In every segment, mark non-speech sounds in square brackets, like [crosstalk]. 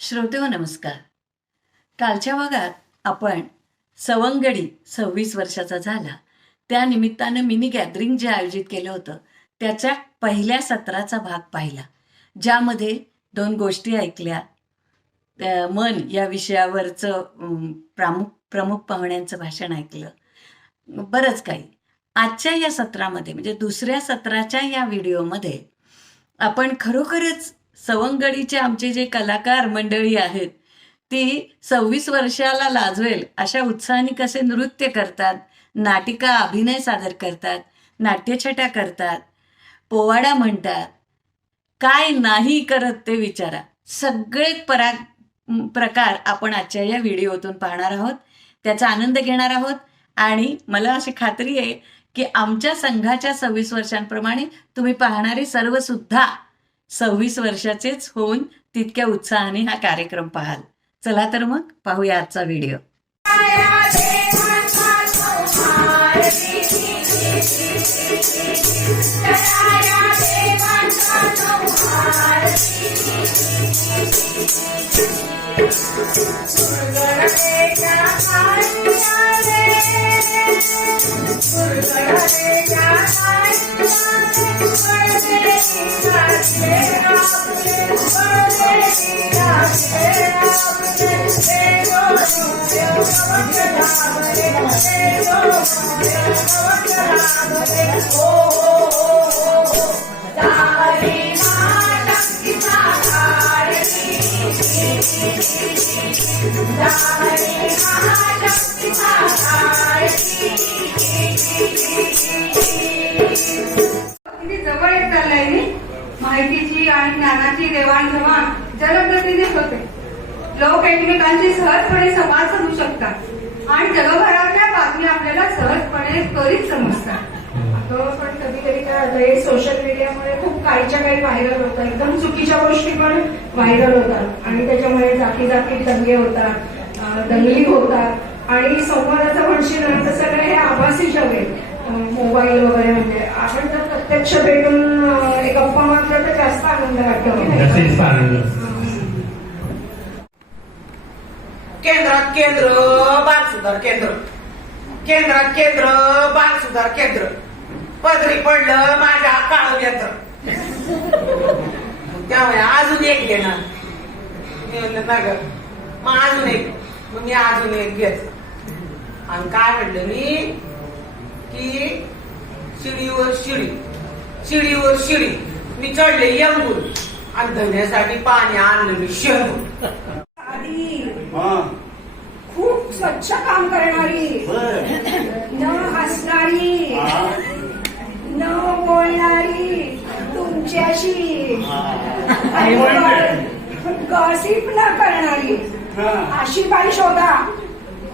श्रोतेहो नमस्कार. कालच्या भागात आपण सवंगडी सव्वीस वर्षाचा झाला. त्या निमित्तानं मिनी गॅदरिंग जे आयोजित केलं होतं त्याच्या पहिल्या सत्राचा भाग पाहिला. ज्यामध्ये दोन गोष्टी ऐकल्या. त्या मन या विषयावरचं प्रामुख प्रमुख पाहुण्यांचं भाषण ऐकलं. बरंच काही. आजच्या या सत्रामध्ये म्हणजे दुसऱ्या सत्राच्या या व्हिडिओमध्ये आपण खरोखरच सवंगडीचे आमचे जे कलाकार मंडळी आहेत ती सव्वीस वर्षाला लाजवेल अशा उत्साहाने कसे नृत्य करतात नाटिका अभिनय सादर करतात नाट्यछटा करतात पोवाडा म्हणतात काय नाही करत ते विचारा. सगळे परा प्रकार आपण आजच्या या व्हिडिओतून पाहणार आहोत त्याचा आनंद घेणार आहोत आणि मला अशी खात्री आहे की आमच्या संघाच्या सव्वीस वर्षांप्रमाणे तुम्ही पाहणारे सर्व सुद्धा सव्वीस वर्षाचेच होऊन तितक्या उत्साहाने हा कार्यक्रम पाहाल. चला तर मग पाहूया आजचा व्हिडिओ. जवळ येत चाललंय मी माहितीची आणि ज्ञानाची देवाणघेवाण. जनप्रतिनिधी होते. लोक एकमेकांशी सहजपणे संवाद साधू शकतात. आणि जगभरातल्या बातम्या आपल्याला सहजपणे त्वरित समजतात. पण कधी कधी काय होतं सोशल मीडियामुळे खूप काहीच्या काही व्हायरल होतात. एकदम चुकीच्या गोष्टी पण व्हायरल होतात. आणि त्याच्यामुळे जाती जाती दंगे होतात दंगली होतात. आणि संवादाचं म्हणशील ना तर सगळे हे आभासी जग आहे मोबाईल वगैरे म्हणजे. आपण जर प्रत्यक्ष भेटून एक गप्पा मारल्या तर जास्त आनंद वाटतो नक्कीच आनंद केंद्रात केंद्र बाल सुधार केंद्र. केंद्रात केंद्र बाल सुधार केंद्र. पदरी पडलं माझ्या काळ यंत्र त्यामुळे अजून एक घेणार मी म्हणलं ना ग मग अजून एक. मग मी अजून एक घेत. आणि काय म्हणलं मी? की शिडीवर शिडी. शिडीवर शिडी. मी चढले यंगून. आणि धण्यासाठी पाणी आणलं मी शहर खूप स्वच्छ काम करणारी. न हसणारी. न बोलणारी. तुमच्याशी. गॉसिप न करणारी. अशी बाई शोधा.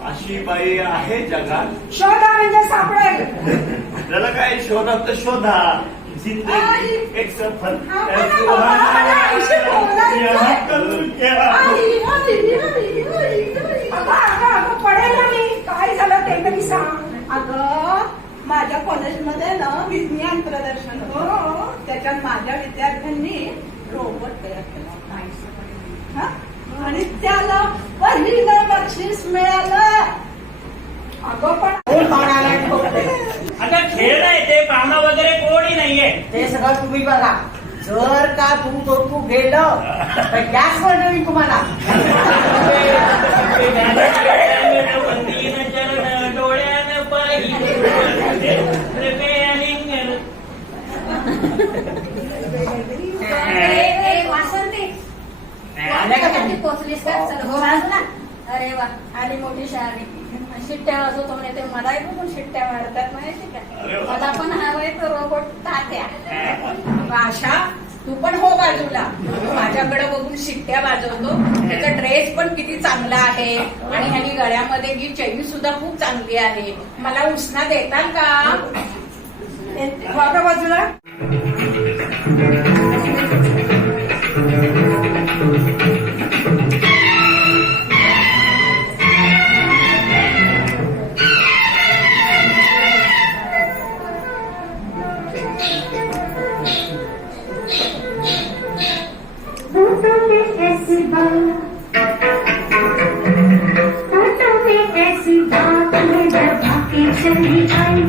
अशी बाई आहे जगात. शोधा म्हणजे सापडेल. [laughs] त्याला काय शोधा तर शोधा. जिंदगी. एक पडेल मी काय झालं ते तरी सांग अगं माझ्या कॉलेजमध्ये ना विज्ञान प्रदर्शन होतं त्याच्यात माझ्या विद्यार्थ्यांनी रोबोट तयार केला हा? आणि त्याला पहिलं बक्षीस मिळालं अगं पण आता खेळ आहे ते पाहुणा वगैरे कोणी नाहीये ते सगळं तुम्ही बघा. जर का तू तो तू गेलं तर गॅसवर देईन तुम्हाला? पोचलीस का हो. अरे वा आली मोठी शाळा शिट्ट्या वाजवतो म्हणे ते मलाही बघून शिट्ट्या मारतात माहिती का मला पण हवंय तो रोबोट तात्या. आशा तू पण हो बाजूला. माझ्याकडे बघून शिट्ट्या वाजवतो. त्याचा ड्रेस पण किती चांगला आहे. आणि ह्यानी गळ्यामध्ये ही चैनी सुद्धा खूप चांगली आहे. मला उष्णा देताल का? बाबा बाजूला. चली आई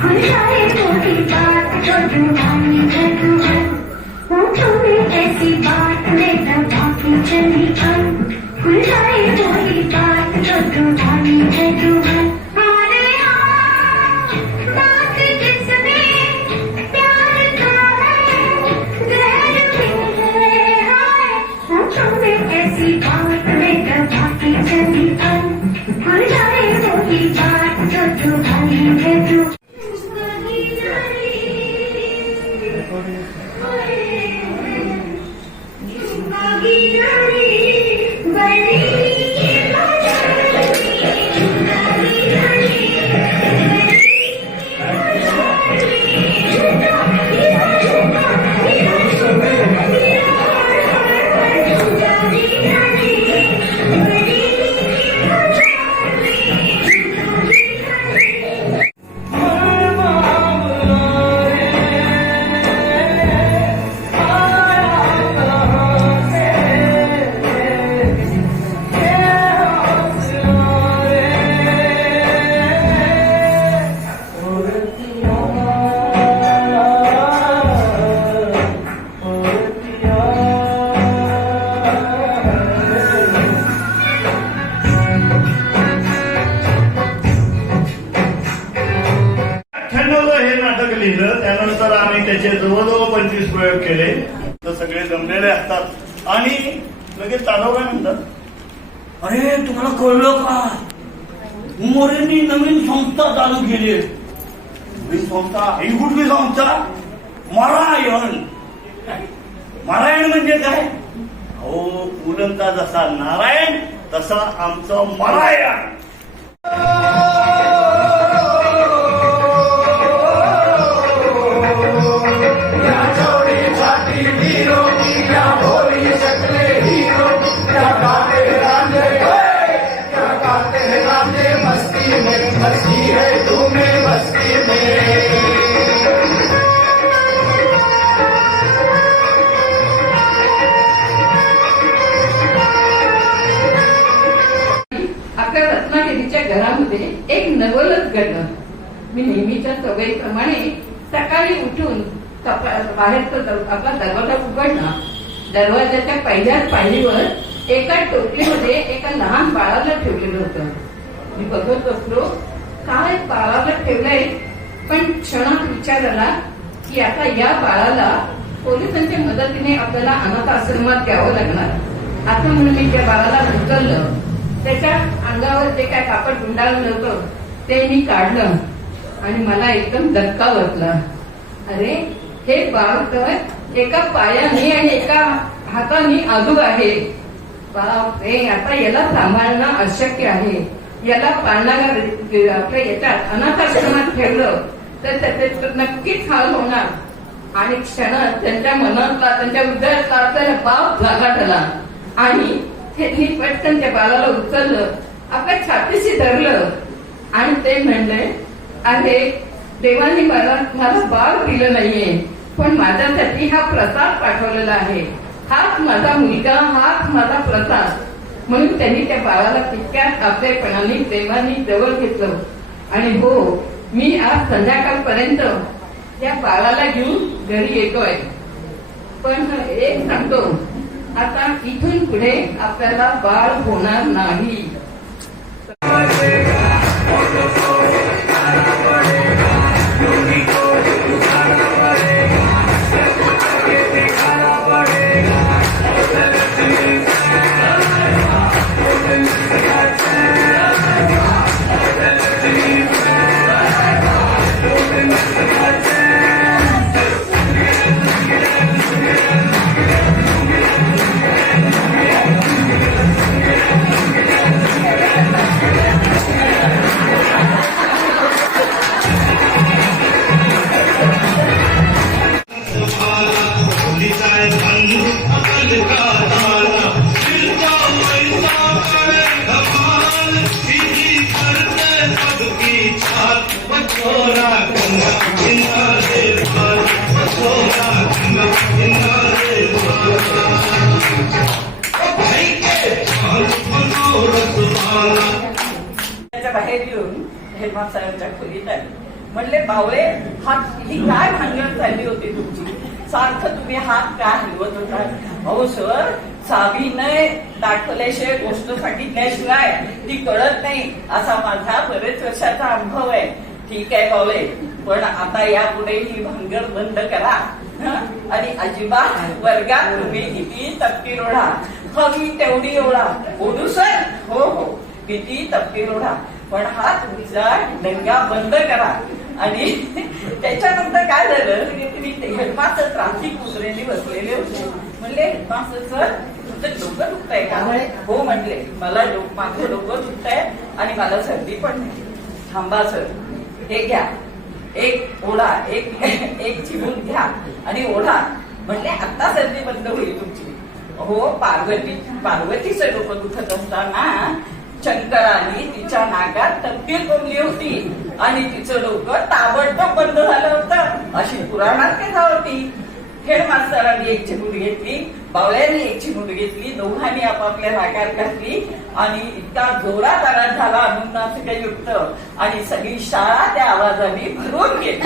खुल जाए मोटी बात जो जुबानी Thank you. नारायण म्हणजे काय? अहो पुरणचा जसा नारायण तसा आमचं मरायण. घरामध्ये एक नवलच घडलं मी नेहमीच्या सवयीप्रमाणे सकाळी उठून कपा- बाहेरचा आपला दरवाजा उघडला. दरवाजाच्या पहिल्याच पायरीवर एका टोपलीमध्ये एका लहान बाळाला ठेवलेलं होतं. मी बघत बसलो काय बाळाला ठेवलंय? पण क्षणात विचार आला की आता या बाळाला पोलिसांच्या मदतीने आपल्याला अनाथ आश्रमात द्यावं लागणार. आता म्हणून मी त्या बाळाला उचललं त्याच्या अंगावर जे काय कापड गुंडाळलं नव्हतं ते मी काढलं आणि मला एकदम धक्का बसला. अरे हे बाळ तर एका पायाने आणि एका हाताने आजूक आहे. बाप रे आता याला सांभाळणं अशक्य आहे. याला पाळणाऱ्या आपल्या याच्यात अनाथाश्रमात ठेवलं तर त्याचे तर नक्कीच हाल होणार. आणि क्षणात त्यांच्या मनातला त्यांच्या हृदयातला आपल्याला बाप जागा ठरला आणि त्यांनी पटकन त्या बाळाला उचललं. आपल्या छातीशी धरलं. आणि ते म्हणले अरे देवाने मला मला बाळ दिलं नाहीये पण माझ्यासाठी हा प्रसाद पाठवलेला आहे. हाच माझा मुलगा हाच माझा प्रसाद. म्हणून त्यांनी त्या बाळाला तितक्याच आपलेपणाने प्रेमाने जवळ घेतलं. आणि हो मी आज संध्याकाळपर्यंत त्या बाळाला घेऊन घरी येतोय. पण एक सांगतो आता इथून पुढे आपल्याला बाळ होणार नाही. हेडमास्टरांच्या खोलीत आले म्हणले बावळे हात ही काय भांडण झाली होती तुमची? सारखं तुम्ही हात का हलवत होता? अहो सर साबीने दाखवल्याशिवाय गोष्ट सांगितल्याशिवाय ती कळत नाही. असा माझा बरेच वर्षाचा अनुभव आहे. ठीक आहे बावळे पण आता यापुढे ही भांगड बंद करा. आणि अजिबात वर्गात तुम्ही किती तपकीर ओढा. हवी तेवढी ओढा. ओढू सर? हो हो. किती तपकीर ओढा. पण हा तुमचा दंगा बंद करा. आणि त्याच्यानंतर काय झालं? की तुम्ही हेडमास्टर ट्राफिक उतरेली बसलेले होते. म्हणले हेडमास्टर सर तुमचं डोकं दुखतंय का? हो म्हणले मला माझं डोकं दुखतंय आणि मला सर्दी पण नाही. थांबा सर. हे घ्या. एक ओढा. एक एक चिमून घ्या आणि ओढा. म्हणले आता सर्दी बंद होईल तुमची. हो पार्वती पार्वतीचं डोकं दुखत असताना शंकराने तिच्या नागात तपकीर कोंबली होती. आणि तिचं डोकं ताबडतोब बंद झालं होतं. अशी पुराणात कथा होती. हेडमास्तरांनी एक चिमूट घेतली. बावळ्यांनी एक चिमूट घेतली. दोघांनी आपापल्या नागात घातली. आणि इतका जोरात आवाज झाला अनुनासिक युक्त. आणि सगळी शाळा त्या आवाजाने भरून गेली.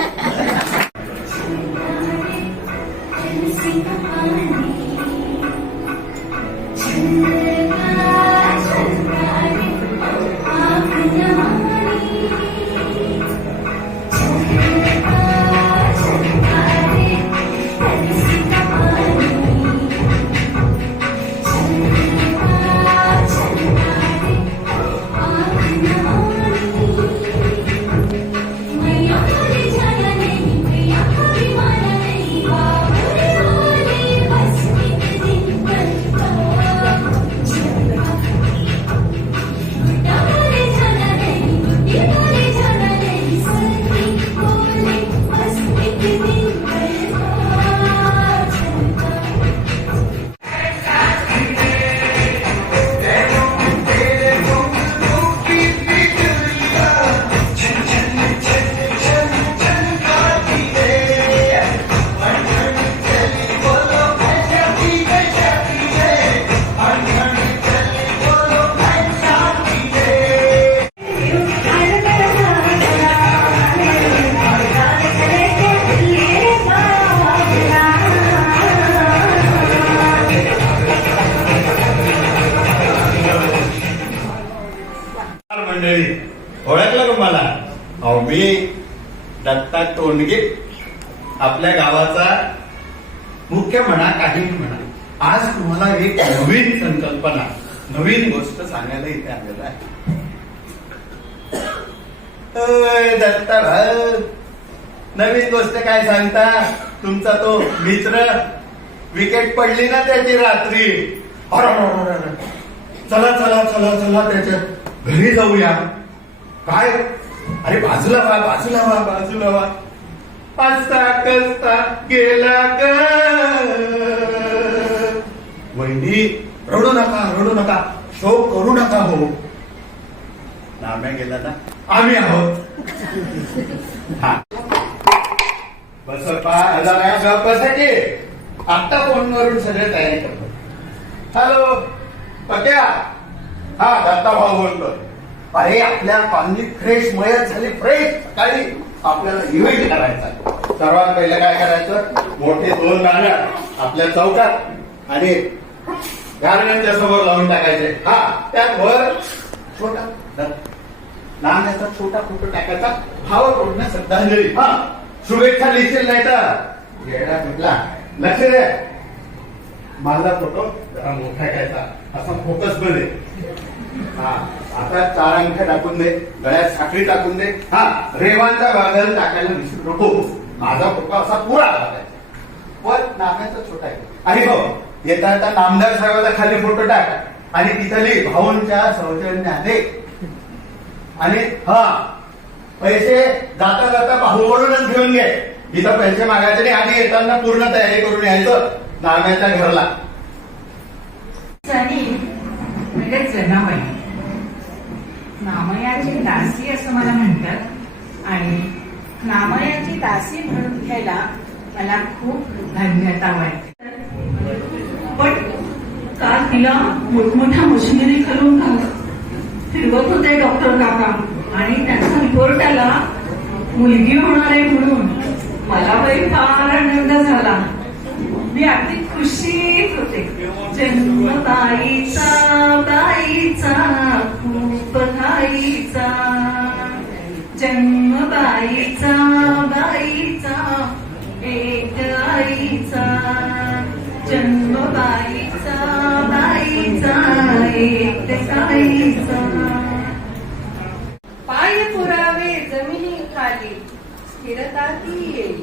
कोंडगे आपल्या गावाचा मुख्य म्हणा काही म्हणा. आज तुम्हाला एक नवीन संकल्पना नवीन गोष्ट सांगायला इथे आलेला आहे. दत्ता नवीन गोष्ट काय सांगता? तुमचा तो मित्र विकेट पडली ना त्याची रात्री. चला चला चला चला त्याच्या घरी जाऊया. काय? अरे बाजूला वा बाजूला वा बाजूला वा हसता कसता गेला ग. वहिनी रडू नका रडू नका. शोक करू नका हो. नाम्या गेला ना? आम्ही आहोत. हा. बस पा बसायचे आत्ता फोनवरून सगळे तयारी करतो. हॅलो पक्या हा दत्ता भाऊ बोलतो अरे आपल्या पाणी फ्रेश मयत झाली फ्रेश सकाळी. आपल्याला इव्हेंट करायचा सर्वात पहिलं काय करायचं? मोठे दोन गाड्या आपल्या चौकात आणि गार्डनच्या समोर लावून टाकायचे. हा त्यात वर छोटा नाण्याचा छोटा फोटो टाकायचा. भाव तोडण्या श्रद्धांजली. हा शुभेच्छा लिहिशील नाही तर. येडा म्हटला लक्ष दे. माझा फोटो जरा मोठा घ्यायचा. असा फोकसमध्ये. हा आता चार अंक टाकून दे गळ्यात साखळी टाकून दे. हा रेवांचा बागल टाकायला विसरू नको. माझा फोटो असा पुरा पण नाम्याचा छोटा आहे. आणि हो येता येता नामदार साहेबाचा खाली फोटो टाक. आणि तिथली भाऊंच्या सौजन्याने आणि हा पैसे जाता जाता भाऊकडूनच घेऊन घे. इथं पैसे मागायचे नाही. आधी येताना पूर्ण तयारी करून यायचं नाम्याच्या घरला. सनी म्हणजे जनाबाई नामयाची दासी असं मला म्हणतात. आणि नामयाची दासी म्हणून घ्यायला मला खूप धन्यता वाटते. पण काल तिला मोठमोठ्या मशिनरी करून फिरवत होते डॉक्टर काका. आणि त्यांचा रिपोर्ट आला मुलगी होणार आहे म्हणून मला बाई फार आनंद झाला. मी अगदी खुशीत होते. जन्म बाईचा खूप घाईचा जन्म बाईचा बाईचा एक आईचा. जन्म बाईचा बाईचा एक साईचा पाय पुरावे जमिनी खाली स्थिरता ती येईल.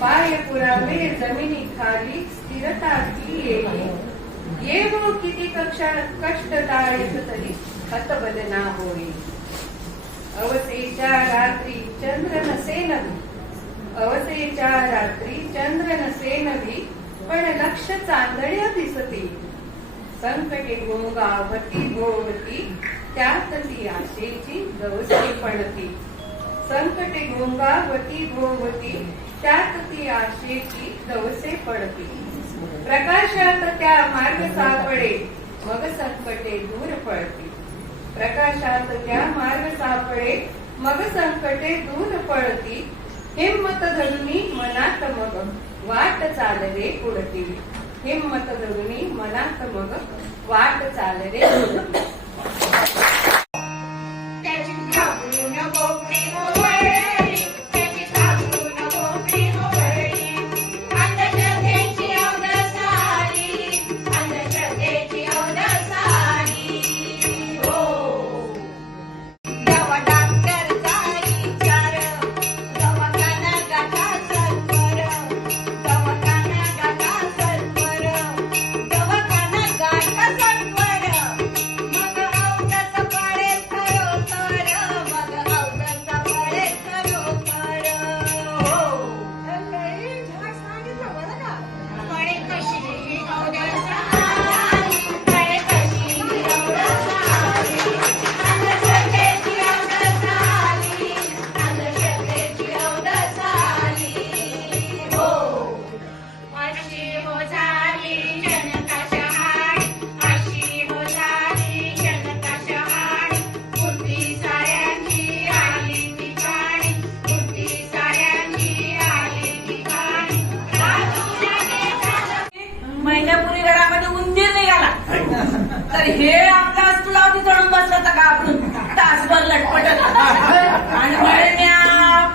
पाय पुरावे जमिनी खाली स्थिरता ती येवो किती कक्षा कष्ट टाळीत तरी हतबदना होईल अवसेच्या रात्री चंद्र नसे नवी अवसेच्या रात्री चंद्र नसे नवी पण लक्ष चांदण्या दिसती. संकटे गोगावती गोवती त्यात ती आशेची गवसी पडती. संकटे गोंगावती गोवती त्यात ती आशेची गवसे पडती. प्रकाशात त्या मार्ग सापडे मग संकटे दूर पळतील प्रकाशात त्या मार्ग सापडे मग संकटे दूर पळती हिंमत धरुनी मनात मग वाट चालले उडतील हिम्मत धरुनी मनात मग वाट चालले पुढती तर हे आपला तुलावती चढून बसला होता का? आपण तासभर लटपटत आणि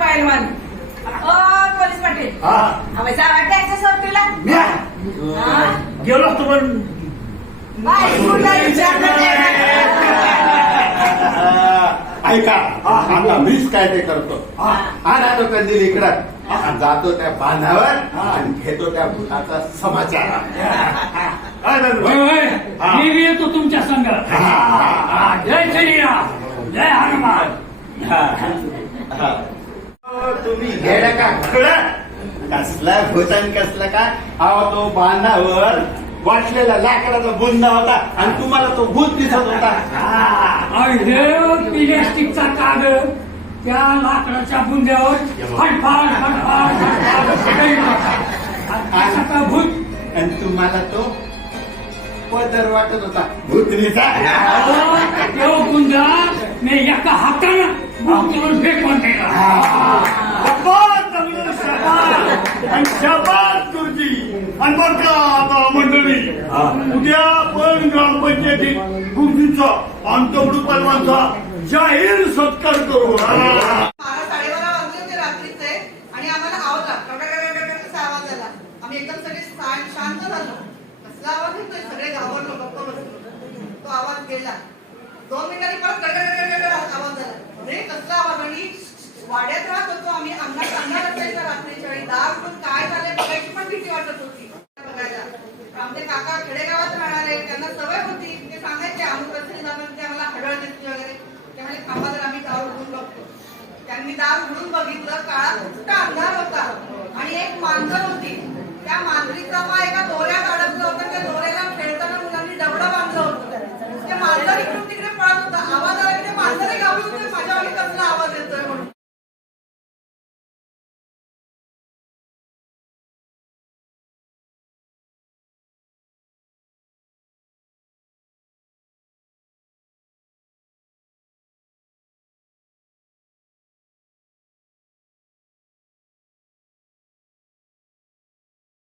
पैलवान. ओ पोलीस पाटील. हा. अवैसा वाटायचं सोबतीला म्या. गेलो असतो पण ऐका आता मीच काय ते करतो. आणा तो कंदील इकडं. जातो त्या बांधावर आणि घेतो त्या भूताचा समाचार? होय होय. मी बी येतो तुमच्या संघ हा, जय श्रीराम. जय हनुमान. तुम्ही घेडा का खळ कसला भूतान कसला का अहो तो बांधावर वाटलेला लाकडाचा बुंदा होता आणि तुम्हाला तो भूत दिसत होता. प्लास्टिकचा कागद त्या लाकडाच्या बुंद्यावर. आणि त्याचा का भूत. आणि तुम्हाला तो पदर वाटत होता. भूतनीचा मी एका हातानं फेकून दिला. आणि बरं का आता मंडळी उद्या पण ग्रामपंचायतीत गुरुजींचा अंतवडू पलवानचा जाहीर सत्कार करू हा. बारा साडेबारा वाजले होते रात्रीचे आणि आम्हाला आवाज आला कडकडकडकडकडचा आवाज आला आम्ही एकदम सगळे शा- शांत झालो कसला आवाज येतोय सगळे घाबरलो गप्प बसलो तो आवाज गेला दोन मिनिटांनी परत गडगड आवाज झाला अरे कसला आवाज? आणि वाड्यात राहत होतो आम्ही अंगात अंगार असायचा रात्रीच्या वेळी. दार पण काय झालंय बघायची पण भीती वाटत होती. बघायला. आमचे काका खेडेगावात राहणारे त्यांना सवय होती. ते सांगायचे आम्ही रस्त्याने जाणार ते आम्हाला हडळ देते वगैरे. ते म्हणजे थांबा जर आम्ही दार उघडून बघतो. त्यांनी दार उघडून बघितलं. काळा मोठा अंधार होता. आणि एक मांजर होती. त्या मांजरीचा पाय एका दोऱ्यात आवाज आला की ते मांजरे गावी होते